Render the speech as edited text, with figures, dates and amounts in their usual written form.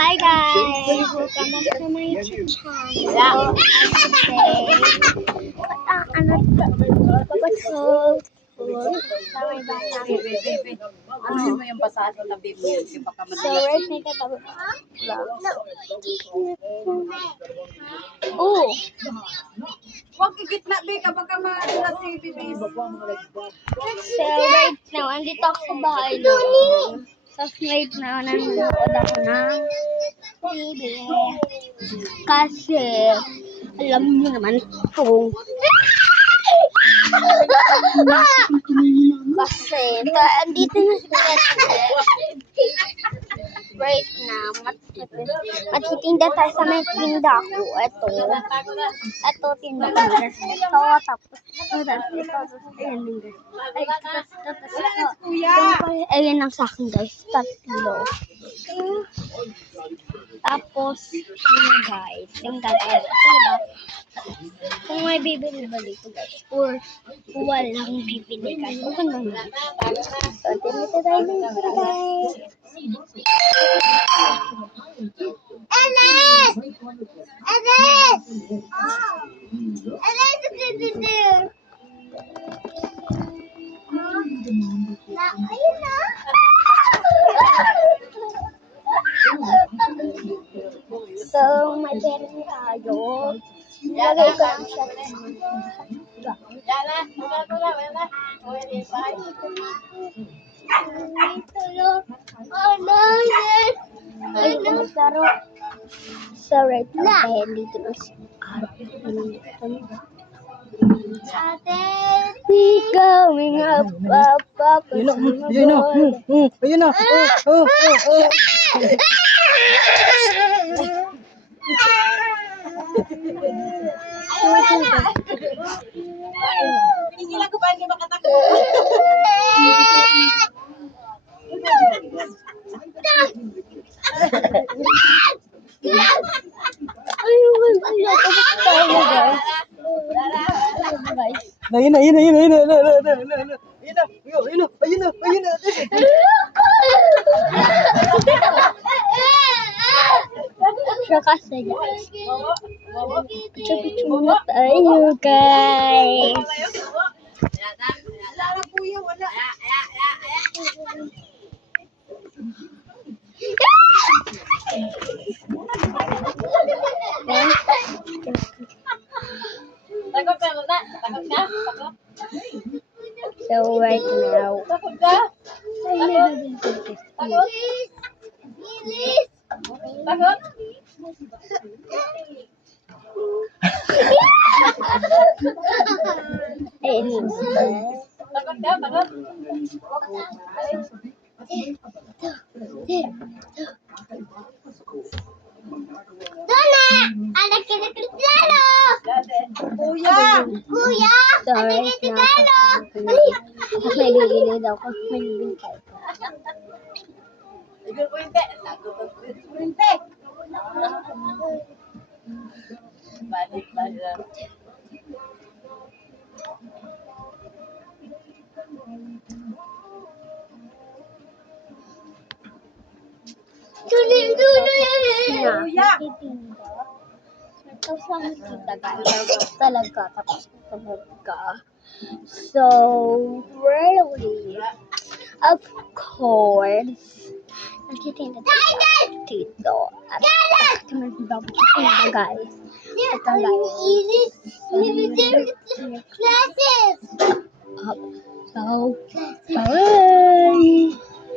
Hi guys! Welcome back to my channel. Ano to? Papatrol. Ano mo yung pasado na bibig yung baka So, right na katabi. Oh! Huwag igitna be ka baka maano si bibig. So, right now, andito ako sa bahay namin. So, right now, nanonood ako ng TV. Kasi, alam niyo naman kung kasi, andito na sila right now, matitinda tayo sa may tinda ko. Ito tinda ko. Ito, tapos ayan din guys. Ayan ang sa akin guys, tatlo. Tapos, ano guys, yung gagawin ko diba? Kung may bibili ba dito guys, or walang bibili guys, okay na lang. So, dito tayo dito guys. Alas! Alas! Alas! Ayun na! So, may pera tayo. Lagay ko lang siya. Ayun, maglaro. So, right now, kaya dito na si we going up, up, up. Ayun na. Ayun na. Pinigila ko ba hindi makatakbo? Ayun na. Siya kasi guys. Picture muna tayo guys. Takot ka muna. Takot ka? Takot? So right now. Takot ka? Takot? Takot? Takot? Takot ka? Takot? Dona! Anak ka na Cristiano! Kuya! Kuya! So right now. May bibili daw ko. May bibili tayo. Igor Puente. Puente. Balik. Kuya! Tapos lang kita guys. Talaga. So, really, of course, nagtitinda tayo dito. At kami magbabakitinda guys. Ito guys. So,